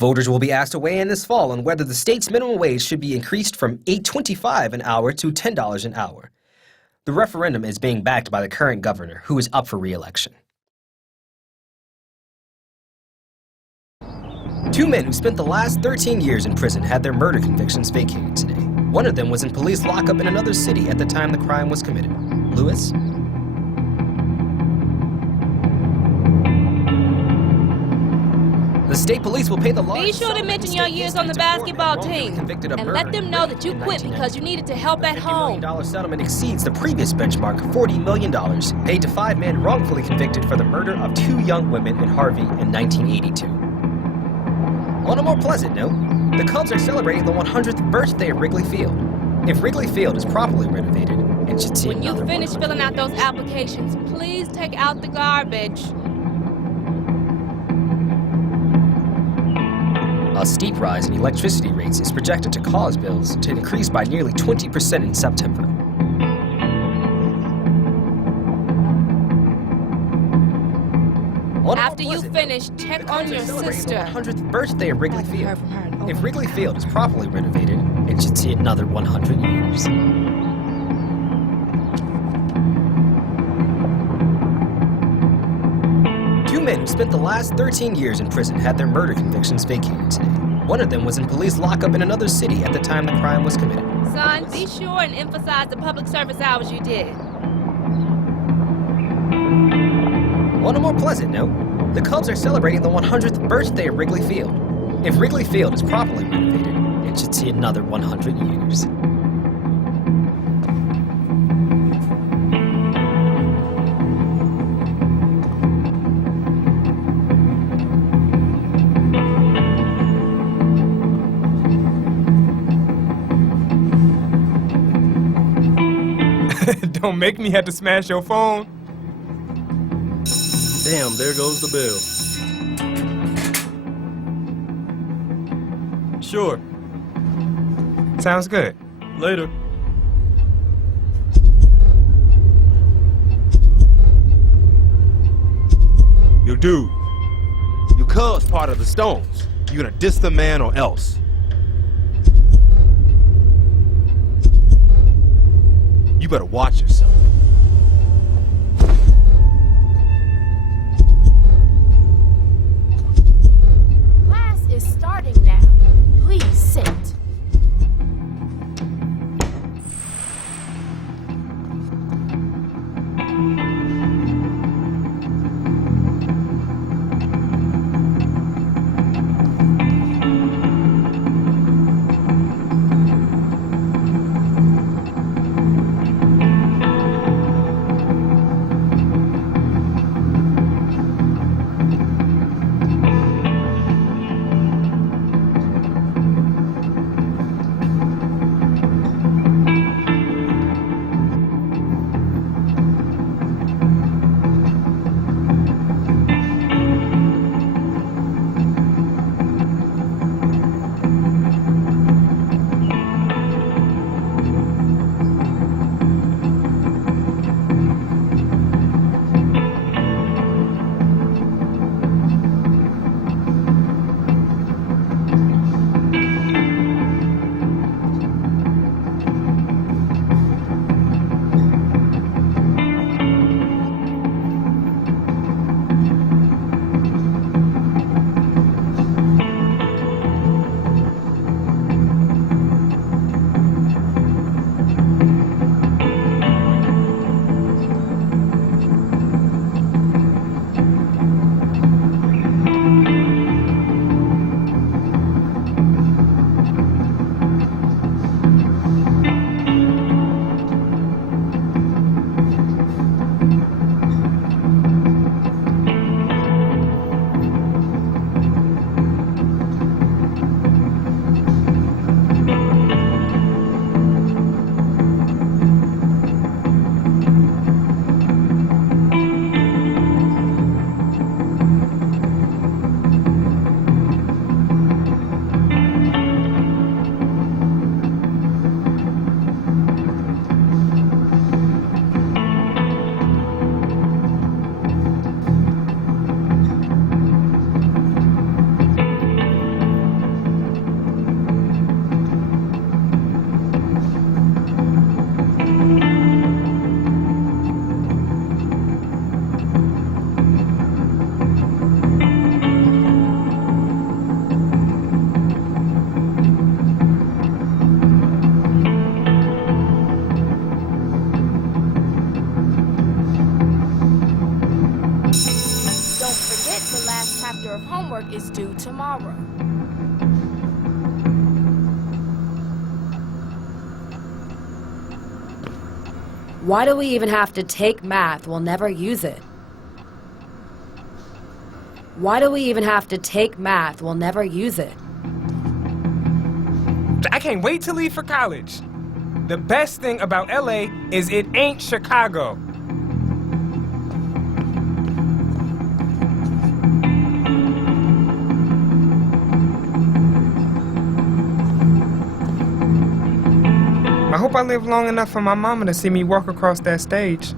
Voters will be asked to weigh in this fall on whether the state's minimum wage should be increased from $8.25 an hour to $10 an hour. The referendum is being backed by the current governor, who is up for re-election. Two men who spent the last 13 years in prison had their murder convictions vacated today. One of them was in police lockup in another city at the time the crime was committed. Lewis? The state police will pay the large... Be sure to mention your years on the basketball team and let them know that you quit because you needed to help at home. The $50 million settlement exceeds the previous benchmark, $40 million, paid to 5 men wrongfully convicted for the murder of 2 young women in Harvey in 1982. On a more pleasant note, the Cubs are celebrating the 100th birthday of Wrigley Field. If Wrigley Field is properly renovated, it should see another... When you finish filling out those applications, please take out the garbage. A steep rise in electricity rates is projected to cause bills to increase by nearly 20% in September. After you finish, check on your sister. The 100th birthday of Wrigley Field. If Wrigley Field is properly renovated, it should see another 100 years. Two men who spent the last 13 years in prison had their murder convictions vacated today. One of them was in police lockup in another city at the time the crime was committed. Son, be sure and emphasize the public service hours you did. On a more pleasant note, the Cubs are celebrating the 100th birthday of Wrigley Field. If Wrigley Field is properly renovated, it should see another 100 years. Don't make me have to smash your phone. Damn, there goes the bill. Sure. Sounds good. Later. Yo, dude. Your cuz part of the Stones. You gonna diss the man or else? You better watch yourself. Class is starting now. Please sit. chapter of homework is due tomorrow. Why do we even have to take math? We'll never use it. Why do we even have to take math? We'll never use it. I can't wait to leave for college. The best thing about LA is it ain't Chicago. I hope I live long enough for my mama to see me walk across that stage.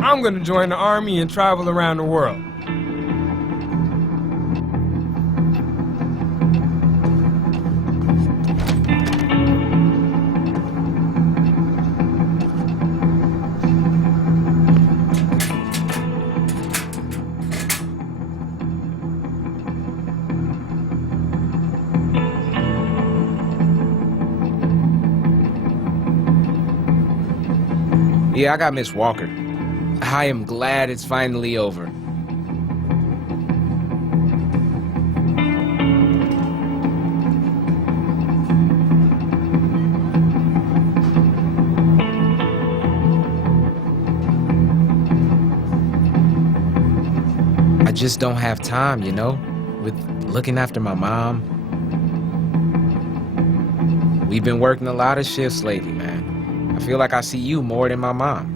I'm gonna join the army and travel around the world. Yeah, I got Miss Walker. I am glad it's finally over. I just don't have time, you know, with looking after my mom. We've been working a lot of shifts lately, man. I feel like I see you more than my mom.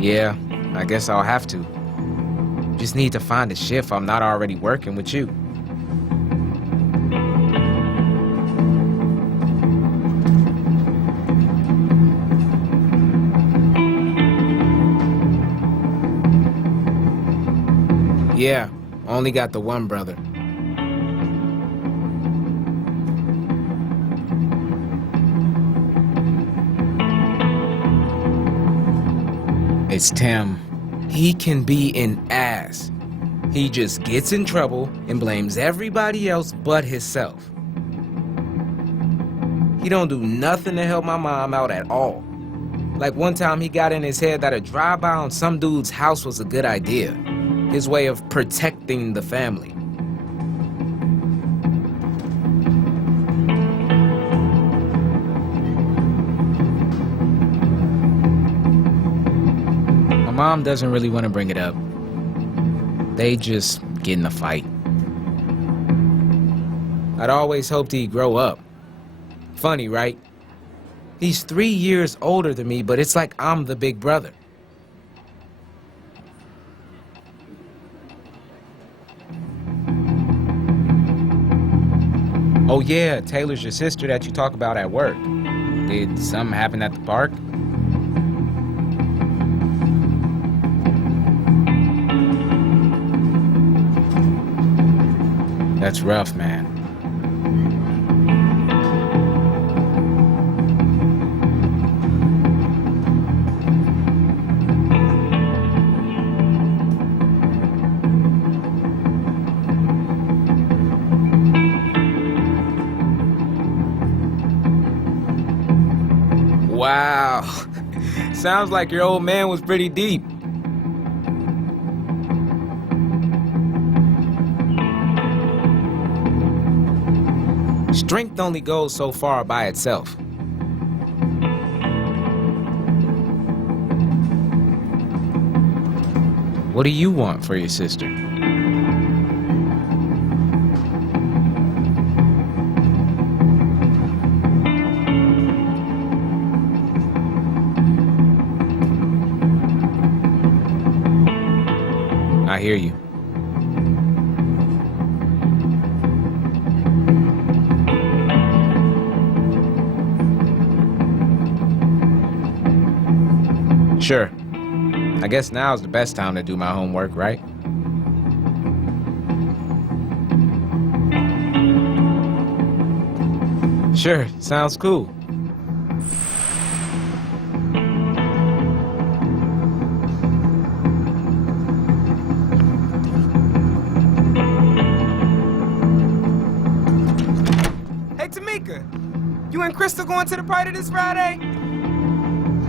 Yeah, I guess I'll have to. Just need to find a shift I'm not already working with you. Yeah, only got the one brother. It's Tim. He can be an ass. He just gets in trouble and blames everybody else but himself. He don't do nothing to help my mom out at all. Like one time he got in his head that a drive-by on some dude's house was a good idea. His way of protecting the family. My mom doesn't really want to bring it up. They just get in a fight. I'd always hoped he'd grow up. Funny, right? He's 3 years older than me, but it's like I'm the big brother. Oh yeah, Taylor's your sister that you talk about at work. Did something happen at the park? That's rough, man. Wow. Sounds like your old man was pretty deep. Strength only goes so far by itself. What do you want for your sister? I hear you. Sure. I guess now's the best time to do my homework, right? Sure, sounds cool. You and Crystal going to the party this Friday?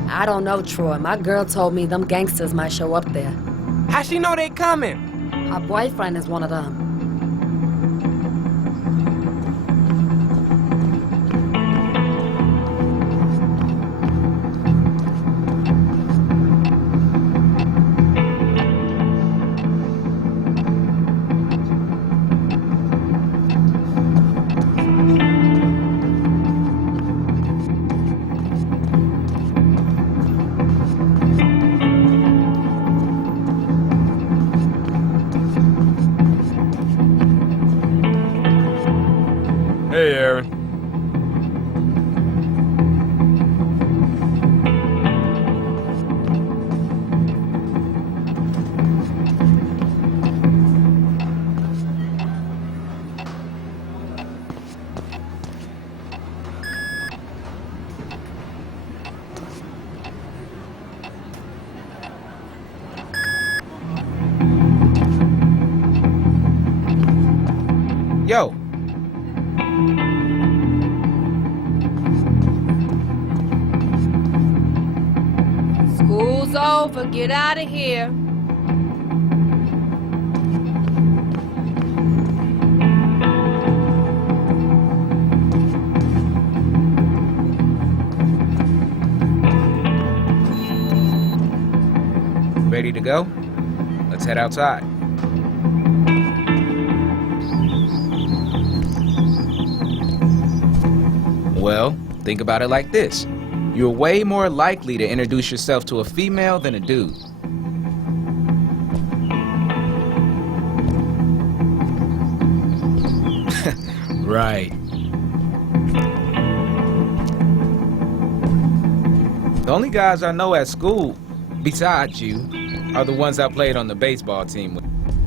I don't know, Troy. My girl told me them gangsters might show up there. How she know they coming? Her boyfriend is one of them. Hey, Aaron. Yo, School's over. Get out of here. ready to go? Let's head outside. Well, think about it like this. You're way more likely to introduce yourself to a female than a dude. Right. The only guys I know at school, besides you, are the ones I played on the baseball team with.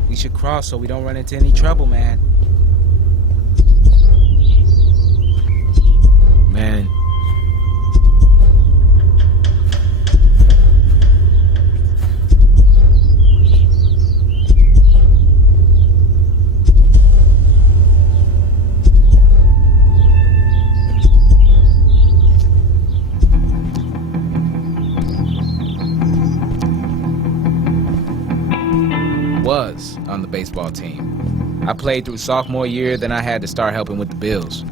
We should cross so we don't run into any trouble, man. Man. Was on the baseball team. I played through sophomore year, then I had to start helping with the Bills.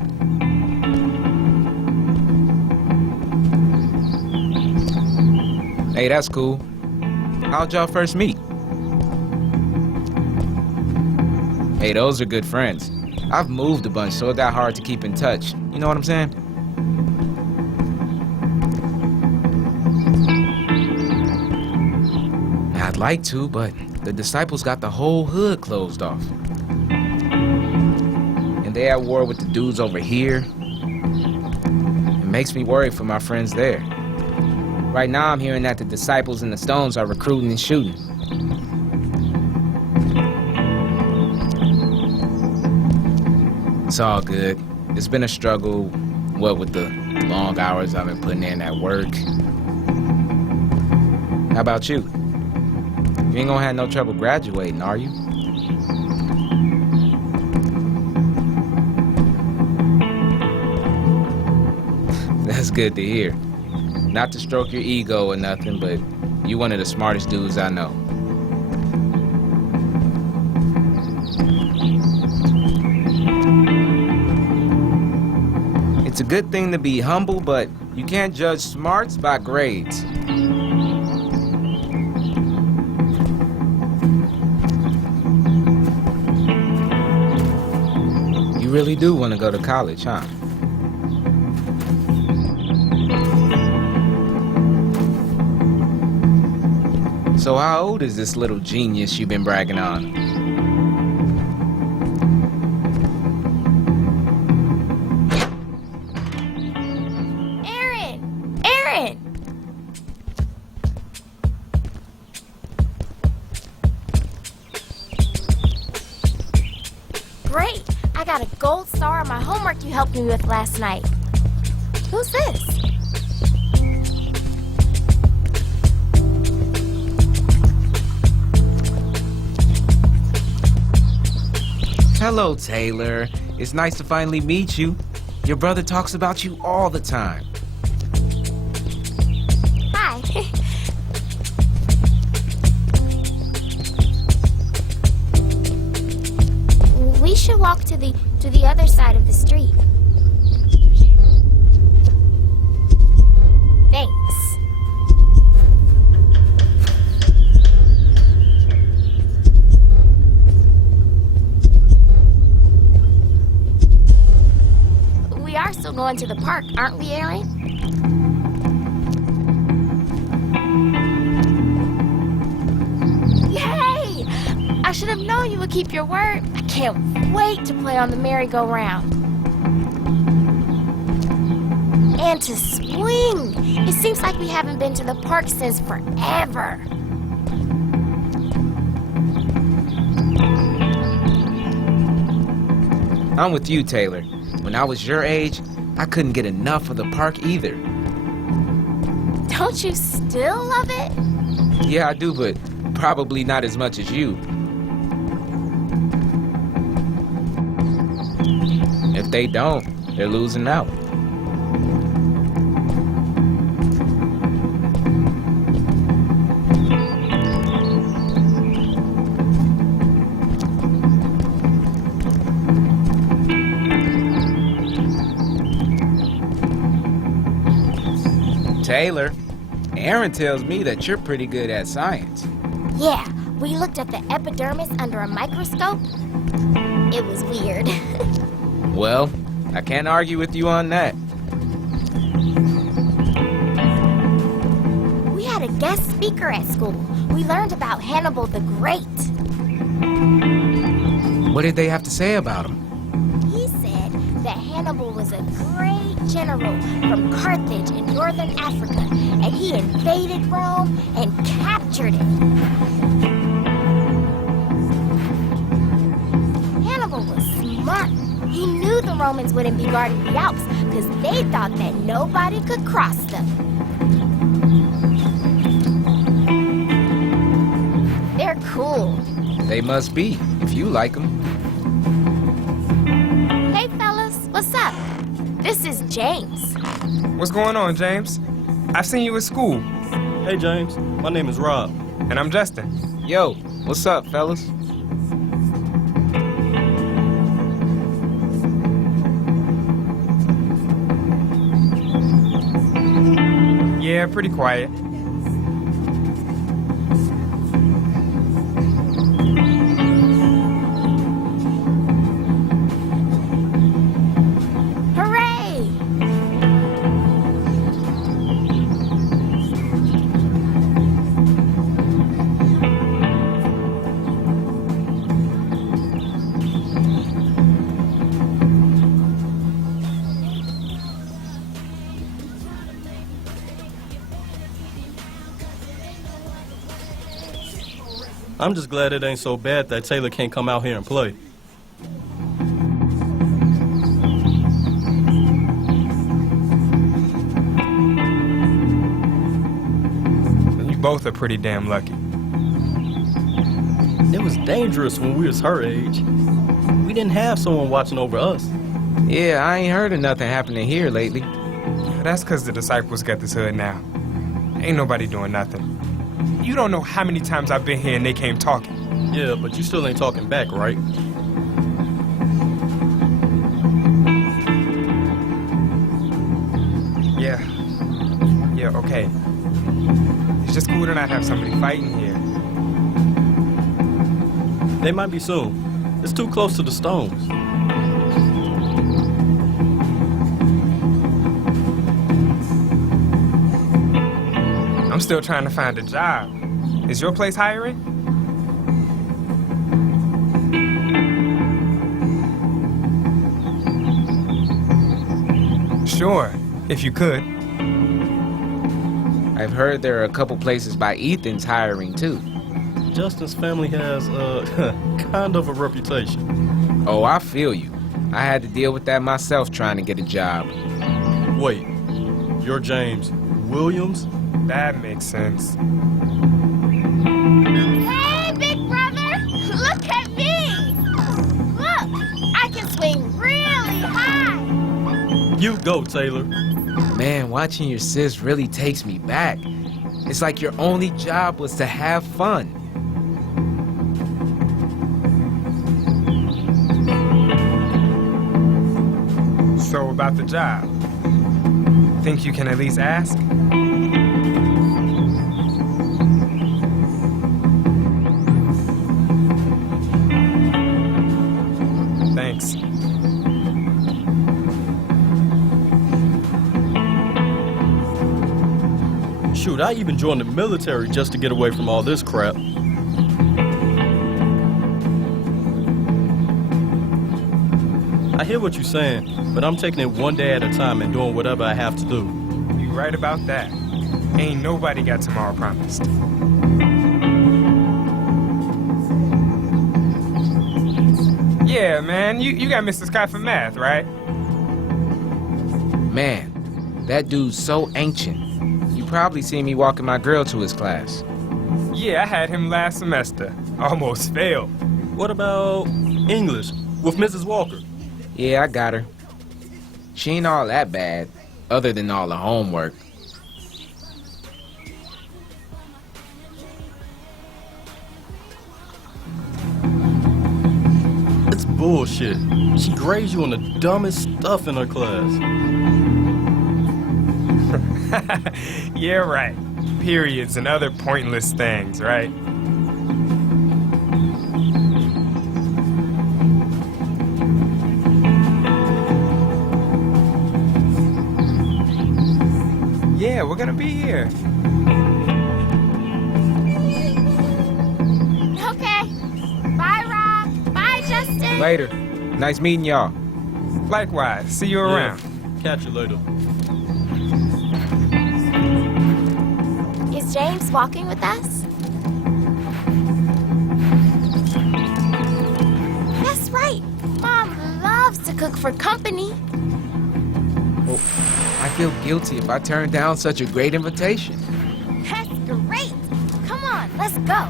Hey, that's cool. How'd y'all first meet? Hey, those are good friends. I've moved a bunch, so it got hard to keep in touch. You know what I'm saying? I'd like to, but the disciples got the whole hood closed off. And they at war with the dudes over here. It makes me worry for my friends there. Right now I'm hearing that the disciples and the Stones are recruiting and shooting. It's all good. It's been a struggle, what with the long hours I've been putting in at work. How about you? You ain't gonna have no trouble graduating, are you? That's good to hear. Not to stroke your ego or nothing, but you one of the smartest dudes I know. It's a good thing to be humble, but you can't judge smarts by grades. You really do want to go to college, huh? So how old is this little genius you've been bragging on? Aaron! Aaron! Great! I got a gold star on my homework you helped me with last night. Who's this? Hello, Taylor. It's nice to finally meet you. Your brother talks about you all the time. Hi. We should walk to the other side of the street. Thanks. We are still going to the park, aren't we, Aaron? Yay! I should have known you would keep your word. I can't wait to play on the merry-go-round. And to swing! It seems like we haven't been to the park since forever. I'm with you, Taylor. When I was your age, I couldn't get enough of the park either. Don't you still love it? Yeah, I do, but probably not as much as you. If they don't, they're losing out. Taylor, Aaron tells me that you're pretty good at science. Yeah, we looked at the epidermis under a microscope. It was weird. Well, I can't argue with you on that. We had a guest speaker at school. We learned about Hannibal the Great. What did they have to say about him? He said that Hannibal was a great general from Carthage in northern Africa, and he invaded Rome and captured it. Hannibal was smart. He knew the Romans wouldn't be guarding the Alps because they thought that nobody could cross them. They're cool. They must be, if you like them. Hey, fellas, what's up? This is James. What's going on, James? I've seen you at school. Hey, James. My name is Rob. And I'm Justin. Yo, what's up, fellas? Yeah, pretty quiet. Hooray! I'm just glad it ain't so bad that Taylor can't come out here and play. You both are pretty damn lucky. It was dangerous when we was her age. We didn't have someone watching over us. Yeah, I ain't heard of nothing happening here lately. That's because the disciples got this hood now. Ain't nobody doing nothing. You don't know how many times I've been here and they came talking. Yeah, but you still ain't talking back, right? Yeah, okay. It's just cool to not have somebody fighting here. They might be soon. It's too close to the stones. I'm still trying to find a job. Is your place hiring? Sure, if you could. I've heard there are a couple places by Ethan's hiring too. Justin's family has, kind of a reputation. Oh, I feel you. I had to deal with that myself trying to get a job. Wait, you're James Williams? That makes sense. Hey, big brother! Look at me! Look! I can swing really high! You go, Taylor. Man, watching your sis really takes me back. It's like your only job was to have fun. So about the job, think you can at least ask? Thanks. Shoot, I even joined the military just to get away from all this crap. I hear what you're saying, but I'm taking it one day at a time and doing whatever I have to do. You right about that. Ain't nobody got tomorrow promised. Yeah, man, you got Mr. Scott for math, right? Man, that dude's so ancient. You probably seen me walking my girl to his class. Yeah, I had him last semester. Almost failed. What about English with Mrs. Walker? Yeah, I got her. She ain't all that bad, other than all the homework. It's bullshit. She grades you on the dumbest stuff in her class. Yeah, right. Periods and other pointless things, right? Yeah, we're gonna be here. Okay. Bye, Rob. Bye, Justin. Later. Nice meeting y'all. Likewise, see you around. Catch you later. Is James walking with us? That's right. Mom loves to cook for company. Well, I feel guilty if I turn down such a great invitation. That's great. Come on, let's go.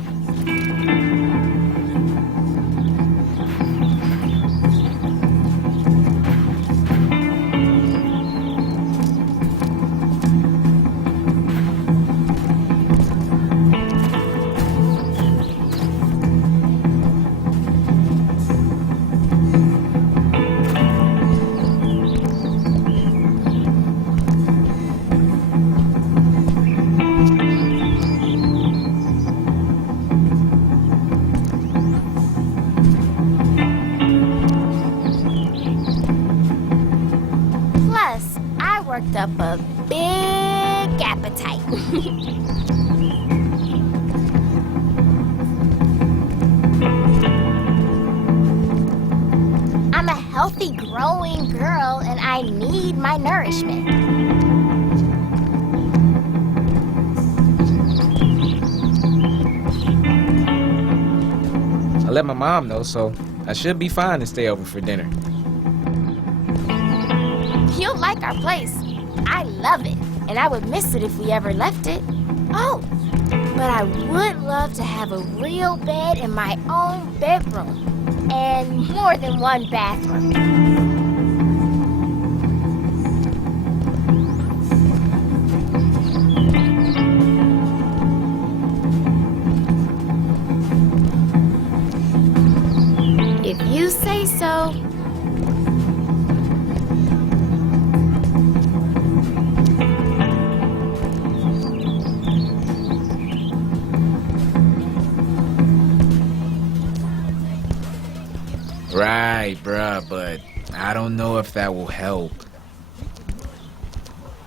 Plus, I worked up a big appetite. I'm a healthy, growing girl, and I need my nourishment. I let my mom know, so I should be fine to stay over for dinner. You'll like our place. I love it, and I would miss it if we ever left it. Oh, but I would love to have a real bed in my own bedroom, and more than one bathroom. If you say so. Right, bruh, but I don't know if that will help.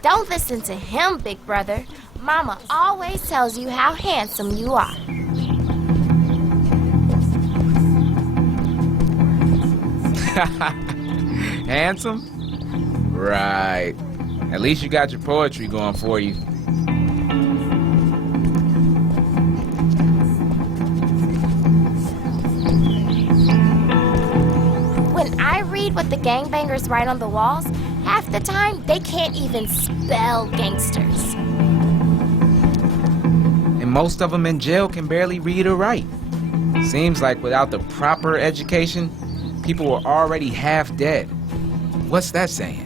Don't listen to him, big brother. Mama always tells you how handsome you are. Handsome? Right. At least you got your poetry going for you. When I read what the gangbangers write on the walls, half the time they can't even spell gangsters. And most of them in jail can barely read or write. Seems like without the proper education, people were already half dead. What's that saying?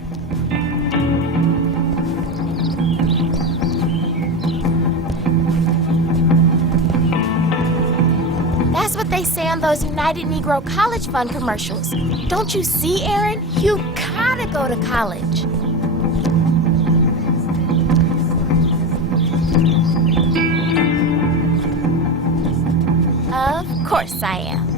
on those United Negro College Fund commercials. Don't you see, Aaron? You gotta go to college. Of course I am.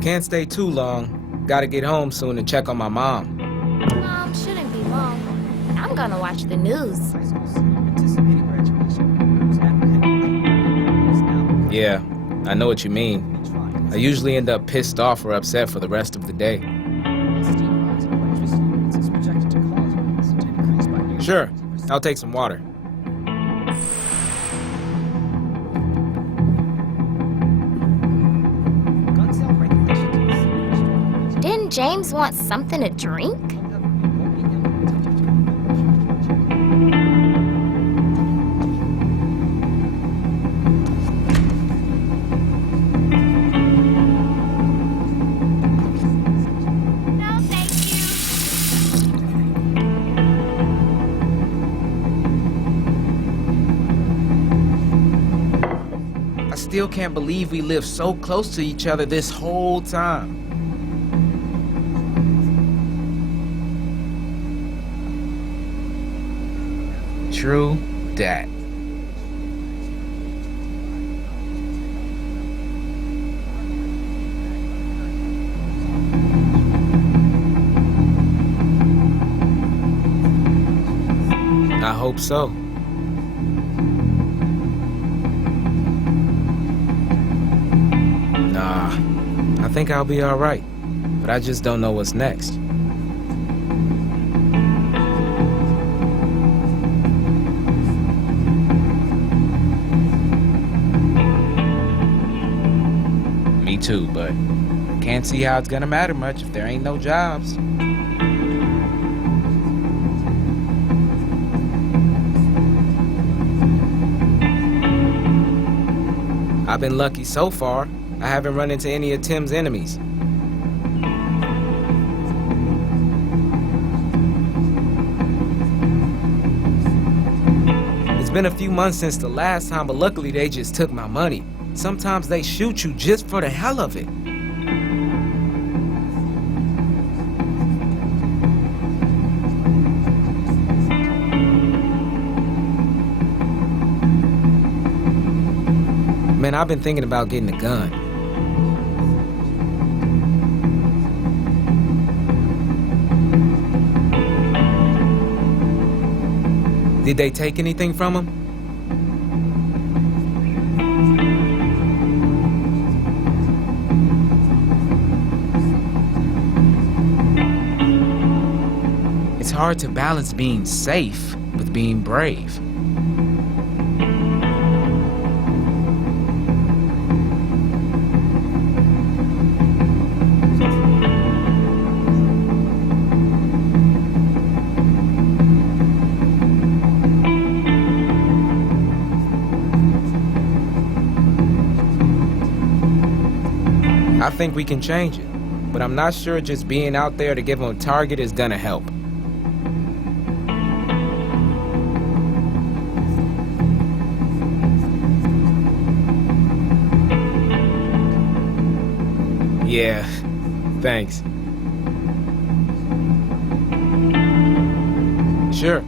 Can't stay too long. Gotta get home soon and check on my mom. Mom shouldn't be long. I'm gonna watch the news. Yeah, I know what you mean. I usually end up pissed off or upset for the rest of the day. Sure, I'll take some water. Didn't James want something to drink? No, thank I still can't believe we lived so close to each other this whole time. True dat. I hope so. Nah, I think I'll be all right, but I just don't know what's next. Me too, but can't see how it's gonna matter much if there ain't no jobs. I've been lucky so far. I haven't run into any of Tim's enemies. It's been a few months since the last time, but luckily they just took my money. Sometimes they shoot you just for the hell of it. Man, I've been thinking about getting a gun. Did they take anything from him? It's hard to balance being safe with being brave. I think we can change it, but I'm not sure just being out there to give them a target is gonna help. Yeah, thanks. Sure.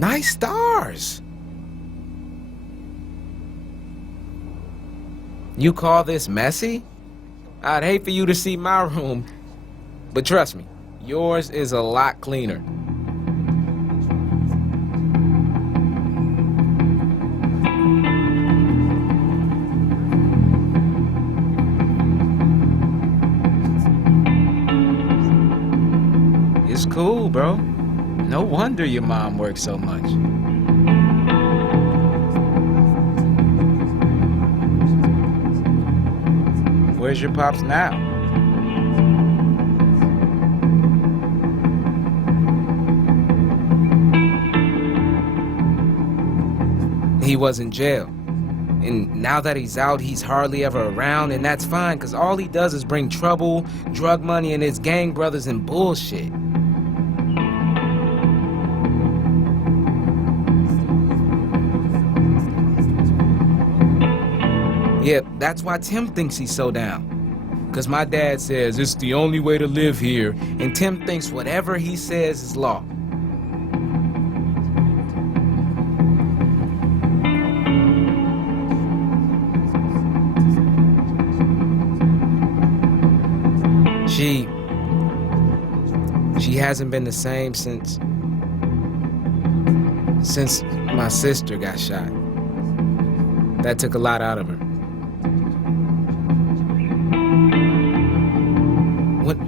Nice stars. You call this messy? I'd hate for you to see my room, but trust me, yours is a lot cleaner. It's cool, bro. No wonder your mom works so much. Where's your pops now? He was in jail. And now that he's out, he's hardly ever around, and that's fine, because all he does is bring trouble, drug money, and his gang brothers and bullshit. Yeah, that's why Tim thinks he's so down. Because my dad says it's the only way to live here, and Tim thinks whatever he says is law. She hasn't been the same since my sister got shot. That took a lot out of her.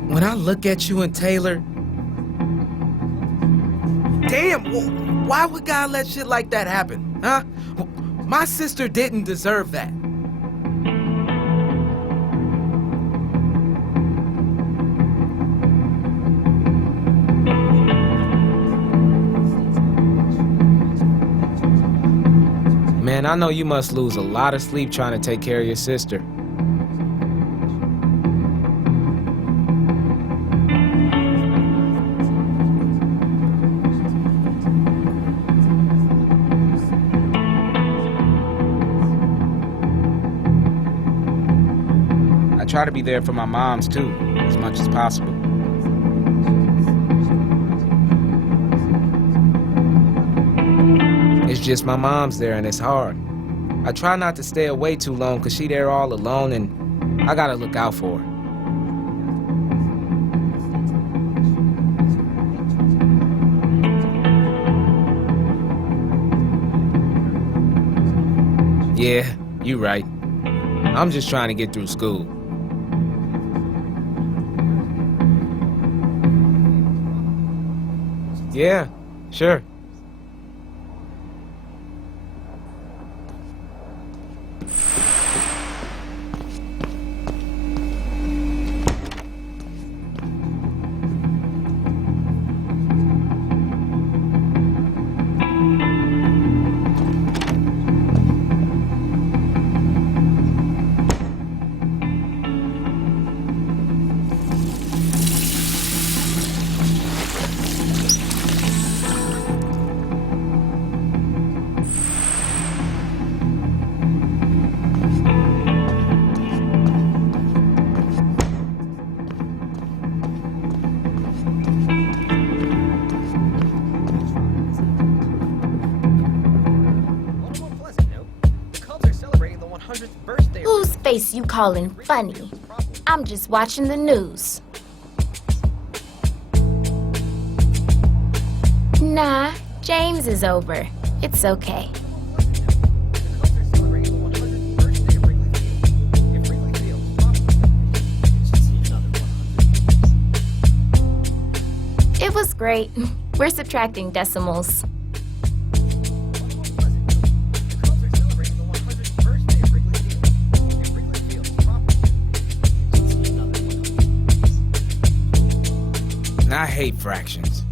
When I look at you and Taylor, damn, why would God let shit like that happen, huh? My sister didn't deserve that. Man, I know you must lose a lot of sleep trying to take care of your sister. I try to be there for my moms too, as much as possible. It's just my mom's there and it's hard. I try not to stay away too long because she there all alone and I gotta look out for her. Yeah, you right. I'm just trying to get through school. Yeah, sure. Whose face you calling funny? I'm just watching the news. Nah, James is over. It's okay. It was great. We're subtracting decimals. I hate fractions.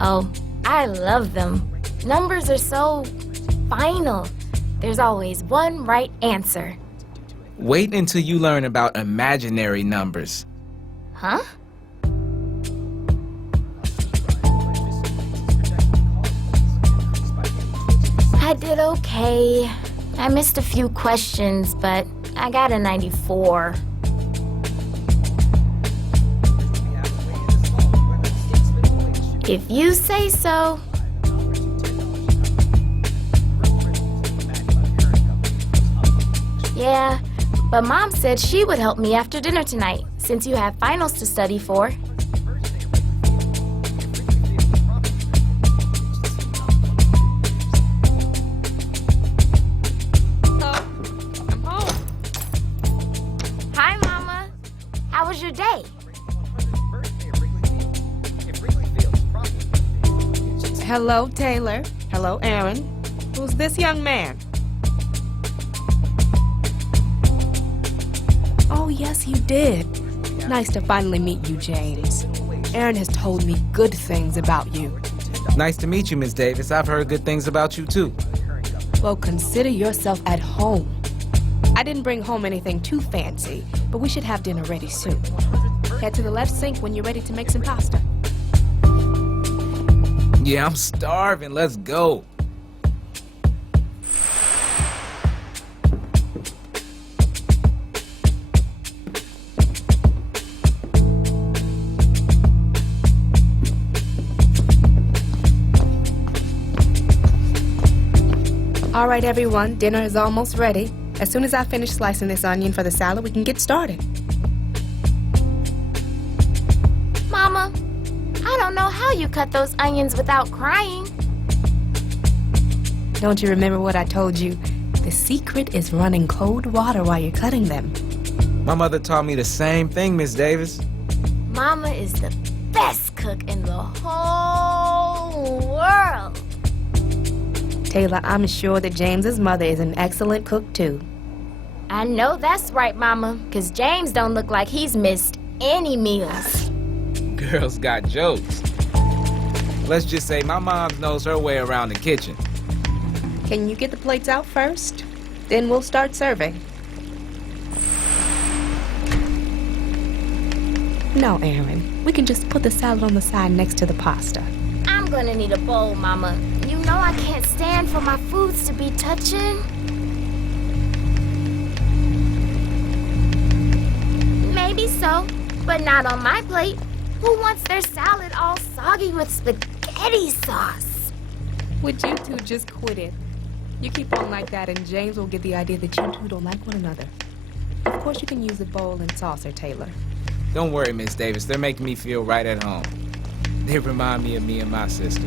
Oh, I love them. Numbers are so final. There's always one right answer. Wait until you learn about imaginary numbers. Huh? I did okay. I missed a few questions, but I got a 94. If you say so. Yeah, but Mom said she would help me after dinner tonight, since you have finals to study for. I'm home. Hi, Mama. How was your day? Hello, Taylor. Hello, Aaron. Who's this young man? Oh, yes, you did. Nice to finally meet you, James. Aaron has told me good things about you. Nice to meet you, Miss Davis. I've heard good things about you, too. Well, consider yourself at home. I didn't bring home anything too fancy, but we should have dinner ready soon. Head to the left sink when you're ready to make some pasta. Yeah, I'm starving. Let's go. All right, everyone, dinner is almost ready. As soon as I finish slicing this onion for the salad, we can get started. Mama, I don't know how you cut those onions without crying. Don't you remember what I told you? The secret is running cold water while you're cutting them. My mother taught me the same thing, Miss Davis. Mama is the best cook in the whole world. Taylor, I'm sure that James's mother is an excellent cook, too. I know that's right, Mama, because James don't look like he's missed any meals. Girls got jokes. Let's just say my mom knows her way around the kitchen. Can you get the plates out first? Then we'll start serving. No, Aaron. We can just put the salad on the side next to the pasta. I'm gonna need a bowl, Mama. You know I can't stand for my foods to be touching. Maybe so, but not on my plate. Who wants their salad all soggy with spaghetti sauce? Would you two just quit it? You keep on like that and James will get the idea that you two don't like one another. Of course you can use a bowl and saucer, Taylor. Don't worry, Miss Davis. They're making me feel right at home. They remind me of me and my sister.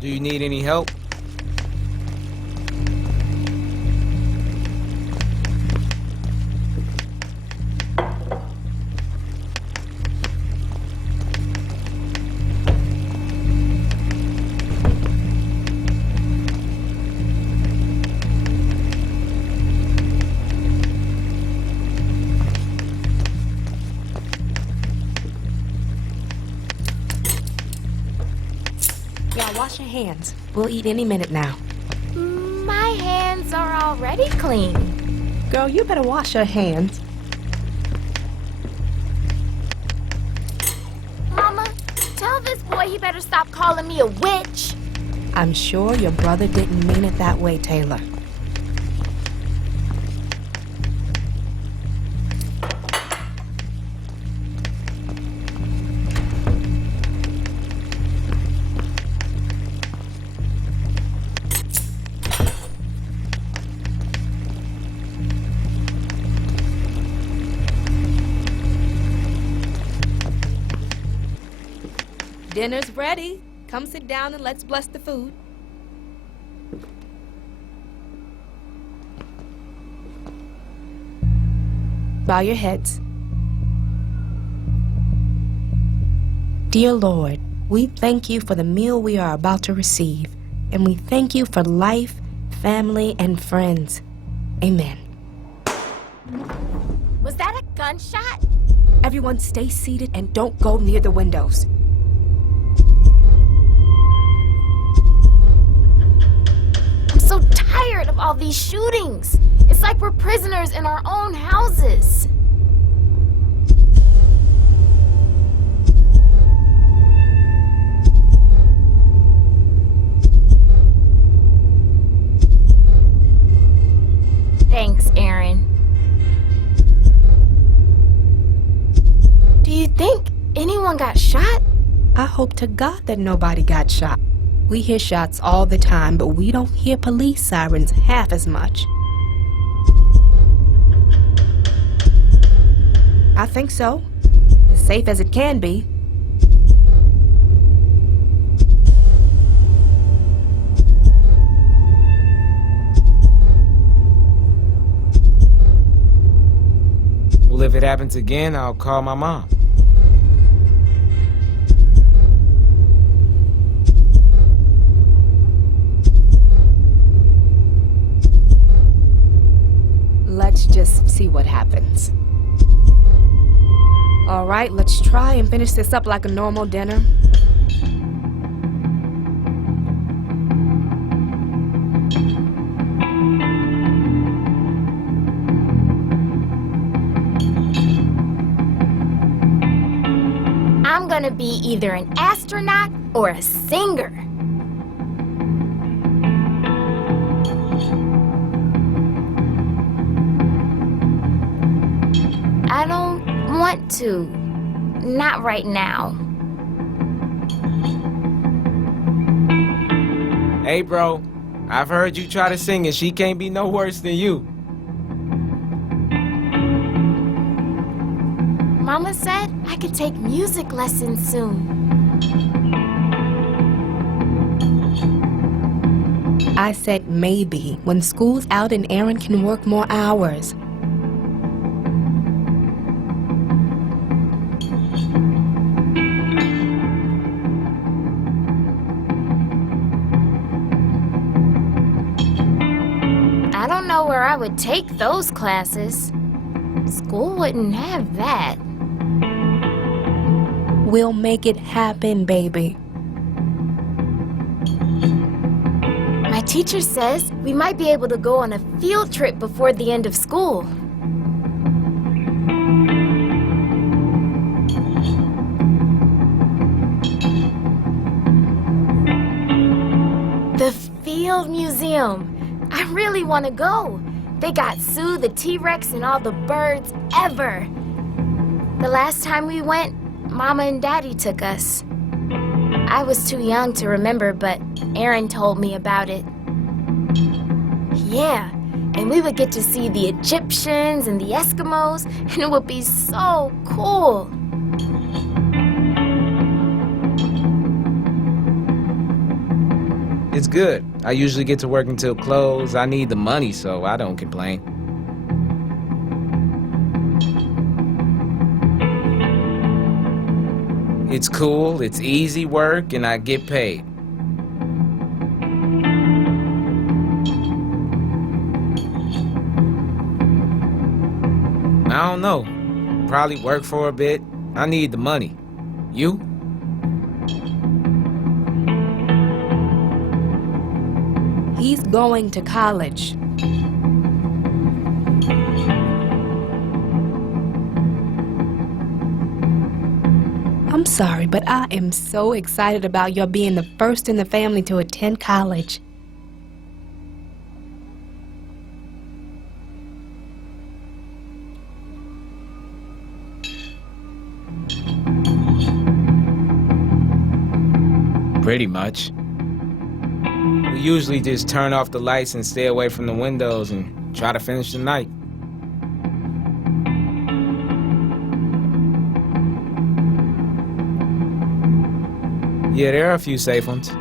Do you need any help? Yeah, wash your hands. We'll eat any minute now. My hands are already clean. Girl, you better wash your hands. Mama, tell this boy he better stop calling me a witch. I'm sure your brother didn't mean it that way, Taylor. Dinner's ready. Come sit down and let's bless the food. Bow your heads. Dear Lord, we thank you for the meal we are about to receive, and we thank you for life, family, and friends. Amen. Was that a gunshot? Everyone stay seated and don't go near the windows. I'm so tired of all these shootings. It's like we're prisoners in our own houses. anyone got shot? I hope to God that nobody got shot. We hear shots all the time, but we don't hear police sirens half as much. I think so. As safe as it can be. Well, if it happens again, I'll call my mom. Let's just see what happens. All right, let's try and finish this up like a normal dinner. I'm gonna be either an astronaut or a singer. I don't want to. Not right now. Hey, bro, I've heard you try to sing and she can't be no worse than you. Mama said I could take music lessons soon. I said maybe, when school's out and Aaron can work more hours. I don't know where I would take those classes. School wouldn't have that. We'll make it happen, baby. My teacher says we might be able to go on a field trip before the end of school. The Field Museum. I really want to go. They got Sue the T-Rex and all the birds ever. The last time we went, Mama and Daddy took us. I was too young to remember, but Aaron told me about it. Yeah, and we would get to see the Egyptians and the Eskimos, and it would be so cool. It's good. I usually get to work until close. I need the money, so I don't complain. It's cool, it's easy work, and I get paid. I don't know. Probably work for a bit. I need the money. You? He's going to college. I'm sorry, but I am so excited about your being the first in the family to attend college. Pretty much. We usually just turn off the lights and stay away from the windows and try to finish the night. Yeah, there are a few safe ones.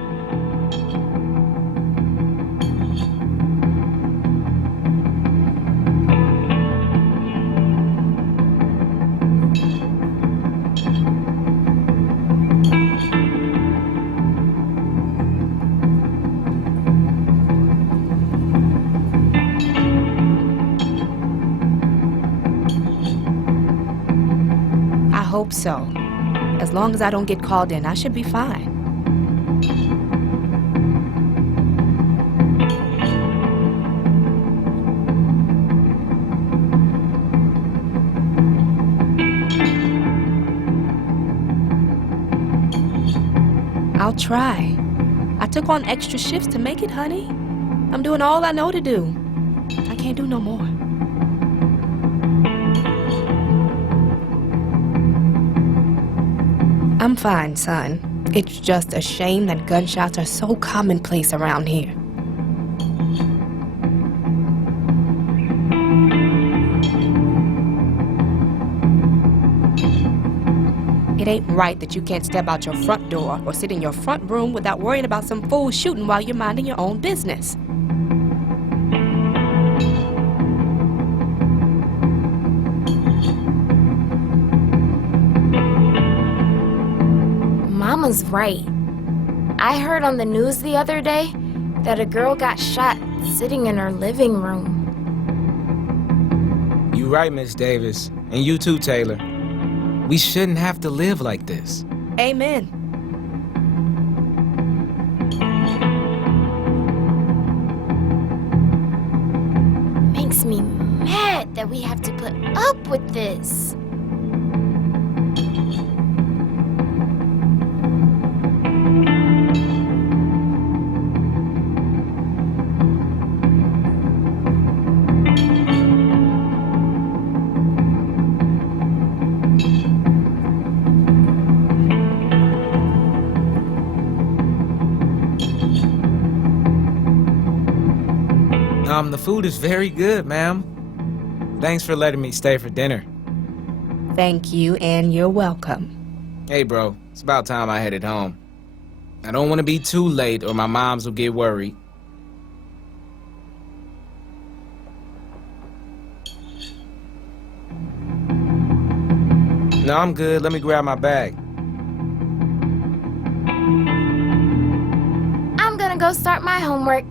I hope so. As long as I don't get called in, I should be fine. I'll try. I took on extra shifts to make it, honey. I'm doing all I know to do. I can't do no more. I'm fine, son. It's just a shame that gunshots are so commonplace around here. It ain't right that you can't step out your front door or sit in your front room without worrying about some fool shooting while you're minding your own business. Mama's right. I heard on the news the other day that a girl got shot sitting in her living room. You right, Miss Davis. And you too, Taylor. We shouldn't have to live like this. Amen. Makes me mad that we have to put up with this. The food is very good, ma'am. Thanks for letting me stay for dinner. Thank you, and you're welcome. Hey, bro, it's about time I headed home. I don't want to be too late or my moms will get worried. No, I'm good. Let me grab my bag. I'm gonna go start my homework.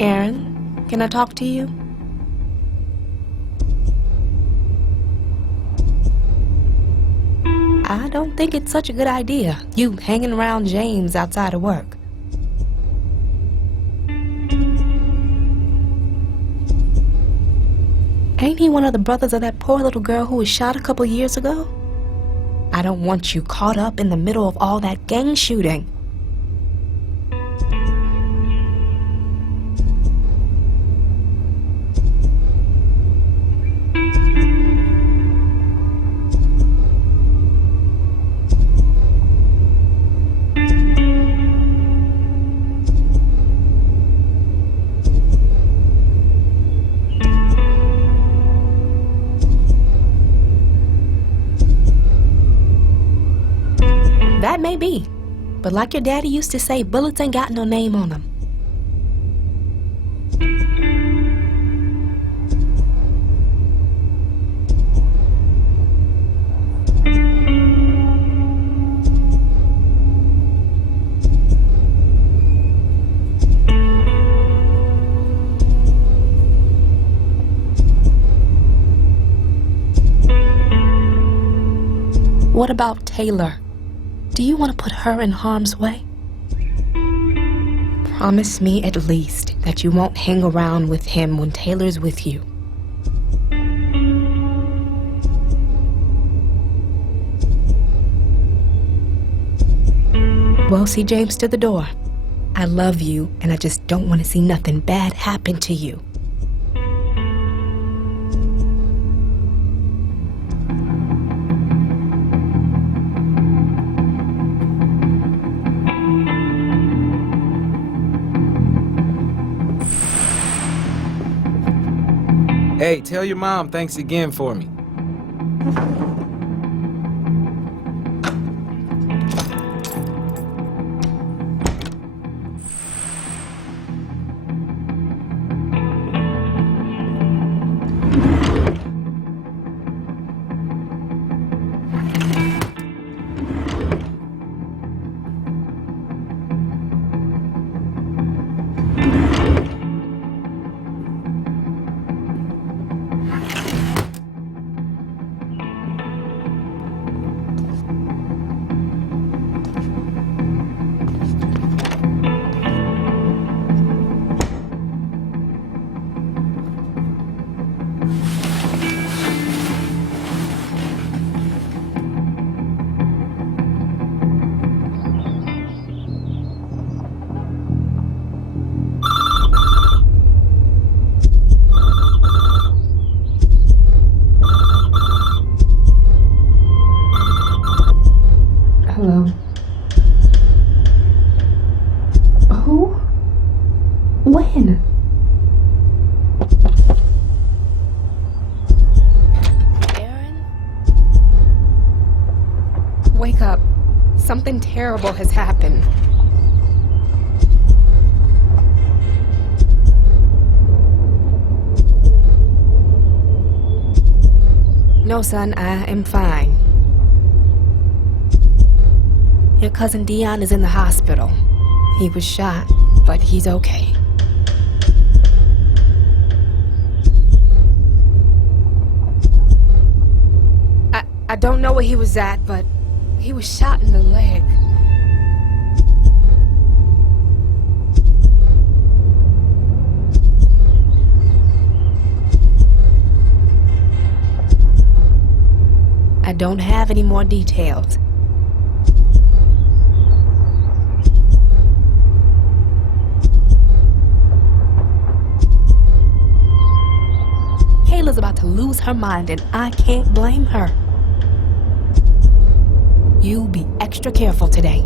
Aaron, can I talk to you? I don't think it's such a good idea, you hanging around James outside of work. Ain't he one of the brothers of that poor little girl who was shot a couple years ago? I don't want you caught up in the middle of all that gang shooting. That may be, but like your daddy used to say, bullets ain't got no name on them. What about Taylor? Do you want to put her in harm's way? Promise me at least that you won't hang around with him when Taylor's with you. Well, see James to the door. I love you, and I just don't want to see nothing bad happen to you. Hey, tell your mom thanks again for me. When? Aaron? Wake up. Something terrible has happened. No, son, I am fine. Your cousin Dion is in the hospital. He was shot, but he's okay. I don't know where he was at, but he was shot in the leg. I don't have any more details. Kayla's about to lose her mind, and I can't blame her. You be extra careful today.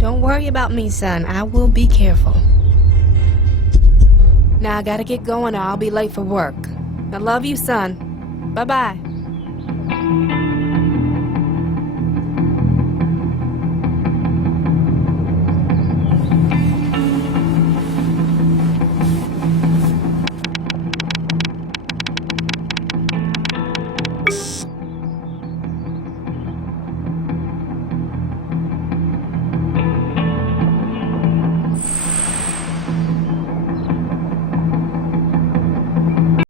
Don't worry about me, son. I will be careful. Now I gotta get going or I'll be late for work. I love you, son. Bye-bye.